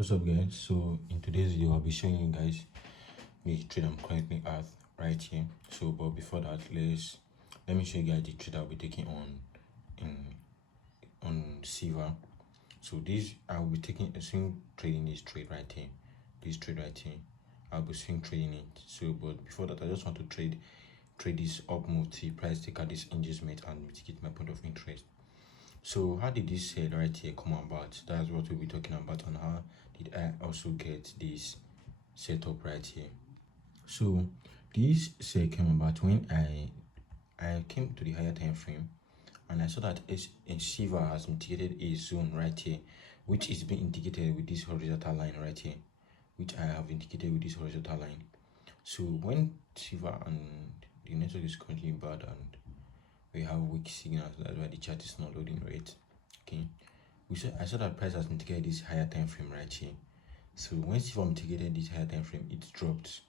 What's up, guys? So in today's video I'll be showing you guys the trade I'm currently at right here. So but before that, let me show you guys the trade I'll be taking on silver. So this I'll be taking a swing trading this trade right here. This trade right here, I'll be swing trading it. So but before that, I just want to trade this up move to price, take out this engagement and mitigate my point of interest. So how did this sale right here come about? That's what we'll be talking about, and how did I also get this setup right here. So this sale came about when I came to the higher time frame and I saw that a silver has indicated a zone right here, which is being indicated with this horizontal line right here, which I have indicated with this horizontal line. So when silver and the network is currently bad and we have weak signals, that's why the chart is not loading right. Okay, I saw that price has indicated this higher time frame right here. So when silver indicated this higher time frame, it dropped.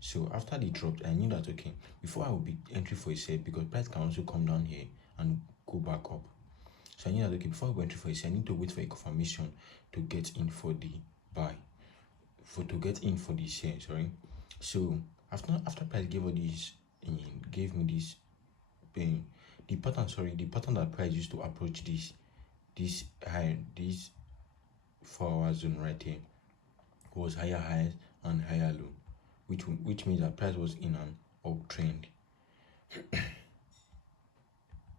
So after the dropped, I knew that okay, before I would be entering for a sell, because price can also come down here and go back up. So I knew that okay, before I go entry for a sell, I need to wait for a confirmation to get in for the buy, to get in for the sell. Sorry. So after price gave me this the pattern that price used to approach this 4 hour zone right here was higher highs and higher low, which means that price was in an uptrend.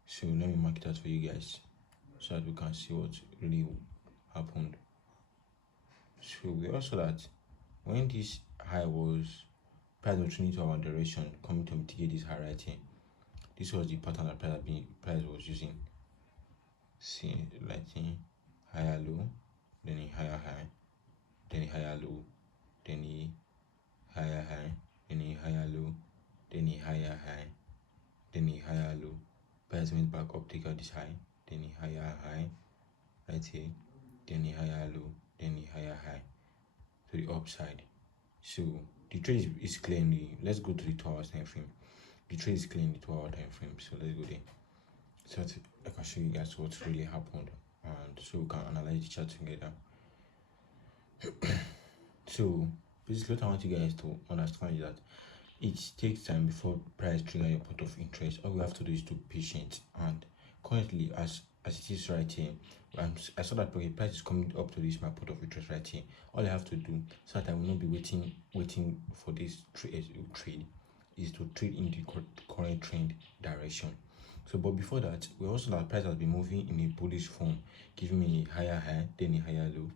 So let me mark it out for you guys so that we can see what really happened. So we also that when this high was price was turning to our direction, coming to mitigate this high right here, this was the pattern that price was using. See right here, higher low, then a higher high, then a higher low, then a higher high, then a higher low, then a higher high, then a higher low. Price went back up, take out this high, then a higher high right here, then a higher low, then a higher high to the upside. So the trade is clearly, let's go to the 2 hours time frame. The trade is clear in the 2 hour time frame, so let's go there so that I can show you guys what really happened, and so we can analyze the chart together. So basically what I want you guys to understand is that it takes time before price trigger your point of interest. All we have to do is to be patient, and currently as it is right here, I saw that price is coming up to this my point of interest right here. All I have to do so that I will not be waiting for this trade is to trade in the current trend direction. So but before that, we also that price has been moving in a bullish form, giving me a higher high, then a higher low,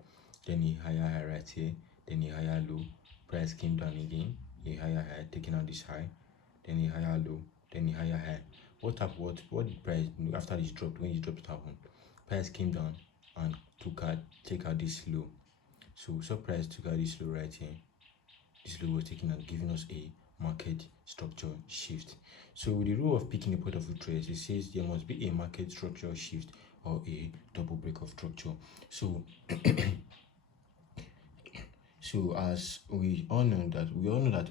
then a higher high right here, then a higher low. Price came down again, a higher high, taking out this high, then a higher low, then a higher high. What did price do after this dropped? When it dropped, it happened. Price came down and take out this low. So price took out this low right here. This low was taking and giving us a market structure shift. So with the rule of picking a point of interest, it says there must be a market structure shift or a double break of structure. So so as we all know that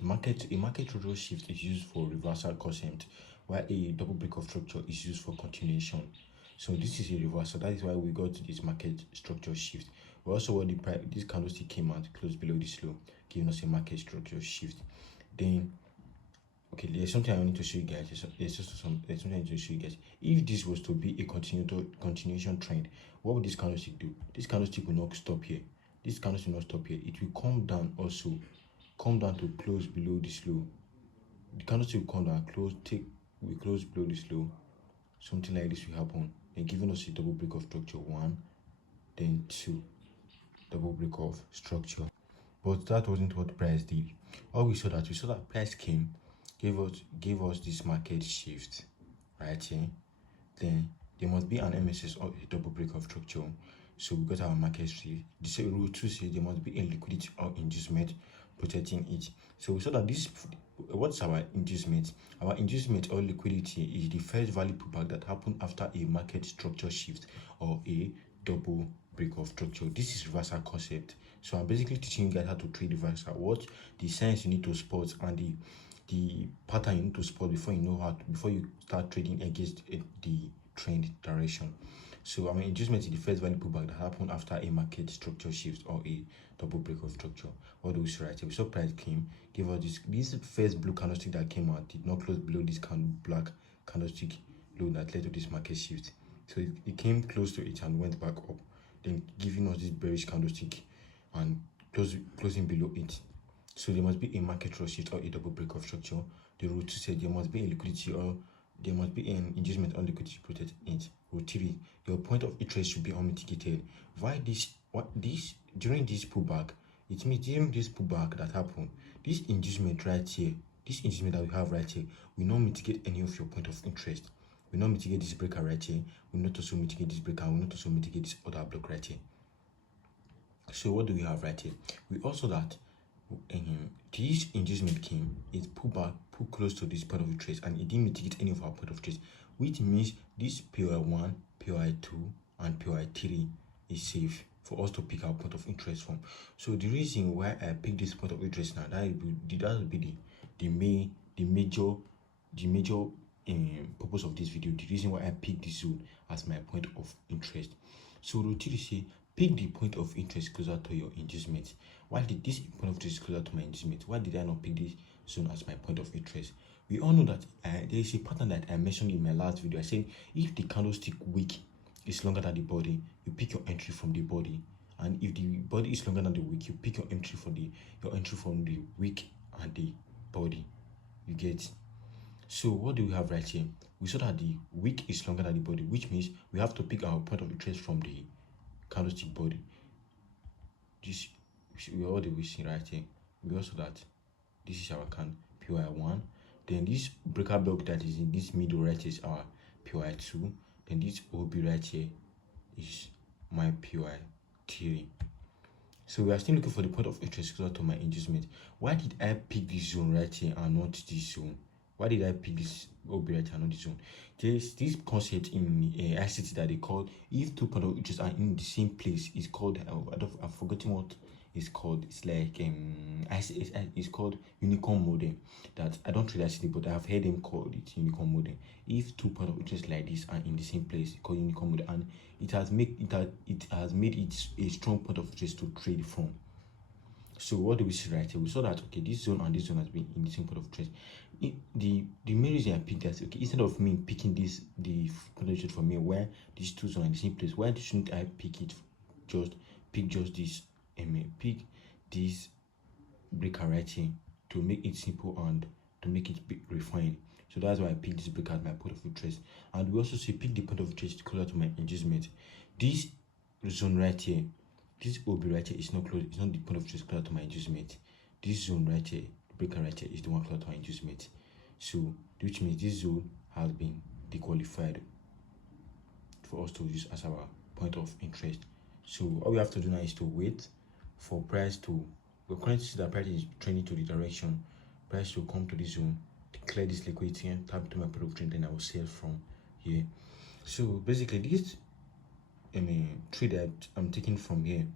a market structure shift is used for reversal concept, while a double break of structure is used for continuation. So this is a reversal. That is why we got this market structure shift. We also what the price, this candlestick came out close below this low, giving us a market structure shift. Then okay, there's something I need to show you guys. There's something I need to show you guys. If this was to be a continuation trend, what would this candlestick do? This candlestick will not stop here. This candlestick will not stop here. It will come down also, come down to close below this low. The candlestick will come down, we close below this low. Something like this will happen. Then giving us a double break of structure 1, then 2, double break of structure. But that wasn't what price did. All we saw that price came, gave us this market shift right here. Then there must be an MSS or a double break of structure. So we got our market shift. The rule 2 says there must be a liquidity or inducement protecting it. So we saw that what's our inducement? Our inducement or liquidity is the first value pullback that happened after a market structure shift or a double break of structure. This is reversal concept. So I'm basically teaching you guys how to trade reversal, what the signs you need to spot and the pattern you need to spot before you start trading against the trend direction. So inducement is the first value pullback that happened after a market structure shift or a double break of structure. What do we see right here? We saw price came, gave us this first blue candlestick that came out, did not close below this black candlestick low that led to this market shift. So it came close to it and went back up, then giving us this bearish candlestick and closing below it. So there must be a market rush shift or a double break of structure. The rule 2 said there must be a liquidity or there must be an inducement on liquidity protect it. Rule 3, your point of interest should be unmitigated. Why this? What this during this pullback? It means during this pullback that happened, this inducement right here, this inducement that we have right here, will not mitigate any of your point of interest. Will not mitigate this breaker right here. Will not also mitigate this breaker. Will not also mitigate this other block right here. So what do we have right here? We also that this inducement came, it pulled back, pulled close to this point of interest, and it didn't mitigate any of our point of interest, which means this POI 1, POI 2, and POI 3 is safe for us to pick our point of interest from. So the reason why I picked this point of interest now, that will be the major purpose of this video, the reason why I picked this zone as my point of interest. So Rotiri say pick the point of interest closer to your inducement. Why did this point of interest closer to my inducement? Why did I not pick this zone as my point of interest? We all know that there is a pattern that I mentioned in my last video. I said if the candlestick wick is longer than the body, you pick your entry from the body, and if the body is longer than the wick, you pick your entry from the wick and the body. You get? So what do we have right here? We saw that the wick is longer than the body, which means we have to pick our point of interest from the candlestick body. This we already see right here. We also that this is our POI 1. Then this breaker block that is in this middle right here is our POI 2. Then this OB right here is my POI 3. So we are still looking for the point of interest closer to my inducement. Why did I pick this zone right here and not this zone? Why did I pick this OB right here and not this zone? There's this concept in ICT that they call if two point of interest are in the same place. It's called I've forgotten what it's called. It's like it's called unicorn model. That I don't really ICT, but I've heard them call it unicorn model. If two point of interest like this are in the same place, it's called unicorn model, and it has made it a strong point of interest to trade from. So what do we see right here? We saw that okay, this zone and this zone has been in the same point of interest. The main reason I picked that, okay, instead of me picking the point of interest for me where these two zones are in the same place, why shouldn't I pick this pick this breaker right here to make it simple and to make it refined? So that's why I picked this breaker as my point of interest. And we also say pick the point of interest closer to my inducement. This zone right here, this OB right here is not close, it's not the point of interest closer to my inducement. This zone right here, the breaker right here, is the one closer to my inducement. So which means this zone has been dequalified for us to use as our point of interest. So all we have to do now is to wait for price to, we're currently see that price is trending to the direction, price to come to this zone, declare this liquidity and tap to my point of trend, then I will sell from here. So basically this trade that I'm taking from here,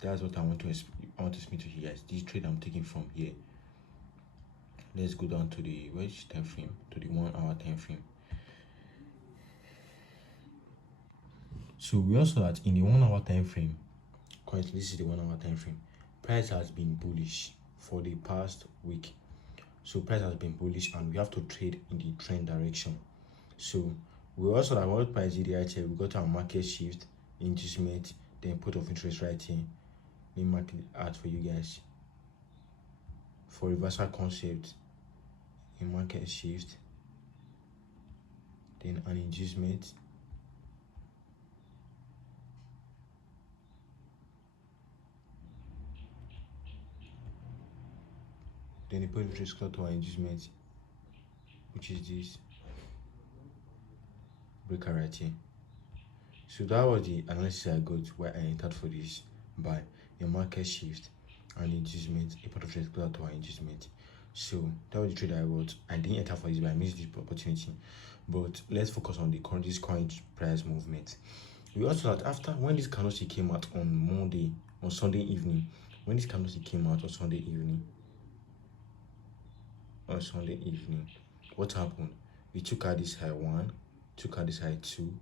that's what I want to explain to you guys. This trade I'm taking from here. Let's go down to the which time frame, to the 1 hour time frame. So we also that in the 1 hour time frame, currently this is the 1 hour time frame, price has been bullish for the past week. So price has been bullish and we have to trade in the trend direction. So we also have what price did right here. We got our market shift, inducement, then point of interest right here. Let me mark it out for you guys. For reversal concept, a market shift, then an inducement, then the point of interest closer to our inducement, which is this breaker right here. So that was the analysis I got where I entered for this buy, a market shift and inducement, a point of interest closer to our inducement. So that was the trade I got. I didn't enter for this, but I missed this opportunity. But let's focus on this current price movement. We also had after when this candlestick came out on Sunday evening, what happened? We took out this high 1, took out this high 2,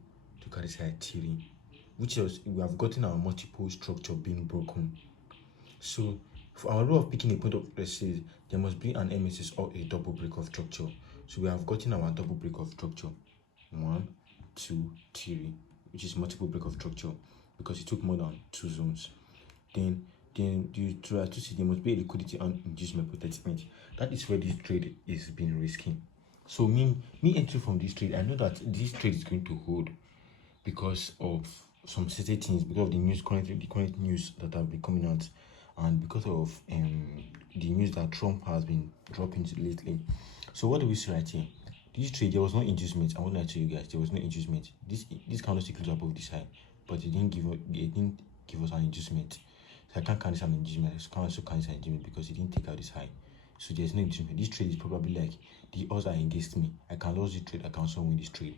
Look at this side theory, which is we have gotten our multiple structure being broken. So for our rule of picking a point of resistance, there must be an MSS or a double break of structure. So we have gotten our double break of structure. 1, 2, 3, which is multiple break of structure because it took more than 2 zones. Then you try to see there must be a liquidity and inducement protectment. That is where this trade is being risky. So me entering from this trade, I know that this trade is going to hold because of some certain things, because of the current news that have been coming out, and because of the news that Trump has been dropping lately. So what do we see right here? This trade, there was no inducement. I want to tell you guys, there was no inducement. This candlestick closed above this high, but it didn't give us an inducement. So I can't count this an inducement. I can't also count this an inducement because it didn't take out this high. So there's no inducement. This trade is probably like the odds are against me. I can lose this trade. I can also win this trade.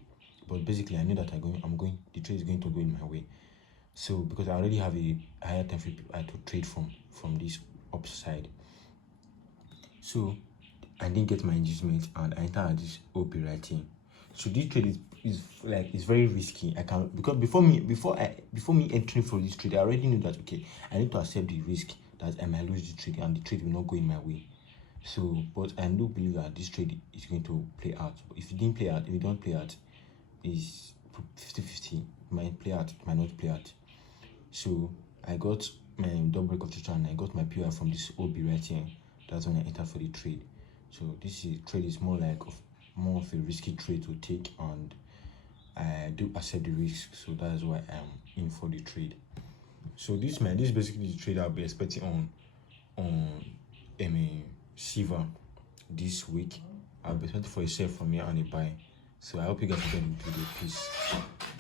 But basically, I know that the trade is going to go in my way. So because I already have a higher time frame I to trade from this upside. So I didn't get my inducement and I entered this OP right here. So this trade is very risky. I can because before me entering for this trade, I already knew that okay, I need to accept the risk that I might lose the trade and the trade will not go in my way. So, but I do believe that this trade is going to play out. But if it don't play out, is 50-50. It might play out, it might not play out. So I got my double break of structure and I got my POI from this OB right here. That's when I entered for the trade. So this trade is more of a risky trade to take, and I do accept the risk. So that's why I'm in for the trade. So this is basically the trade I'll be expecting on Shiva this week. I'll be expecting for a sell from here and a buy. So I hope you guys enjoyed the video. Peace.